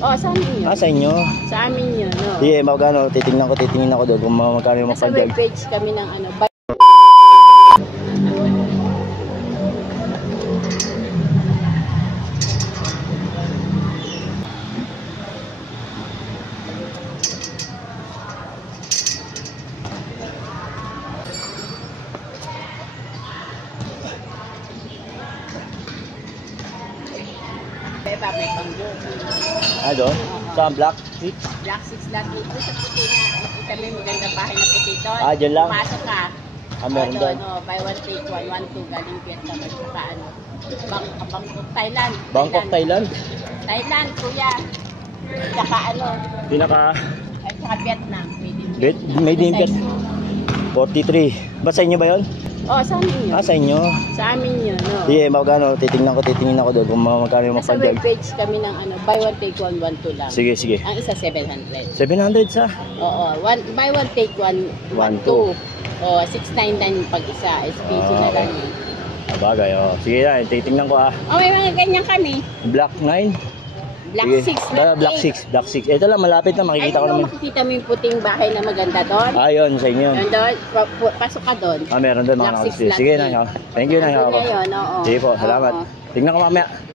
Oh, sa amin yun. Sa inyo? Sa amin yun, no? Sige, magkano, titingin ako doon kung magkano yung Nasa magpanjag. webpage kami ng ano. Beba, may panggo. Doon? Saan? Black 6? Black 6 lang dito sa puti na. Nakita mo yung magandang bahay na puti doon. Dyan lang? Pumasok ka. Meron doon. Buy one take one, 1-2 galing Vietnam at saka ano. Bangkok, Thailand. Bangkok, Thailand? Thailand, kuya. Saka ano. At saka Vietnam. Made in Vietnam. 43. Ba sa inyo ba yun? Oh, sa amin yun. Sa inyo? Sa amin yun, no? Sige, magkano, titingin ako doon kung magkano yung Nasa magpanjag. webpage kami ng ano, buy one take one, 1-2 lang. Sige. Ang isa 700. 700 sa? Oo, buy one take one, 1-2. Oh, 699 yung pag-isa. SPC na lang yun. Bagay, sige na, titingnan ko Oh, may mga ganyan kami. Black 9? Black Sige. 6. Black 6. Ito lang, malapit na, makikita ko naman. Makikita mo yung puting bahay na maganda doon. Yun, sa inyo. Yun doon, pasok ka doon. Meron doon mga Black 6 nakasisi. Sige na, thank you na. Ngayon, oo. Sige po, salamat. Oo. Tingnan ko mamaya.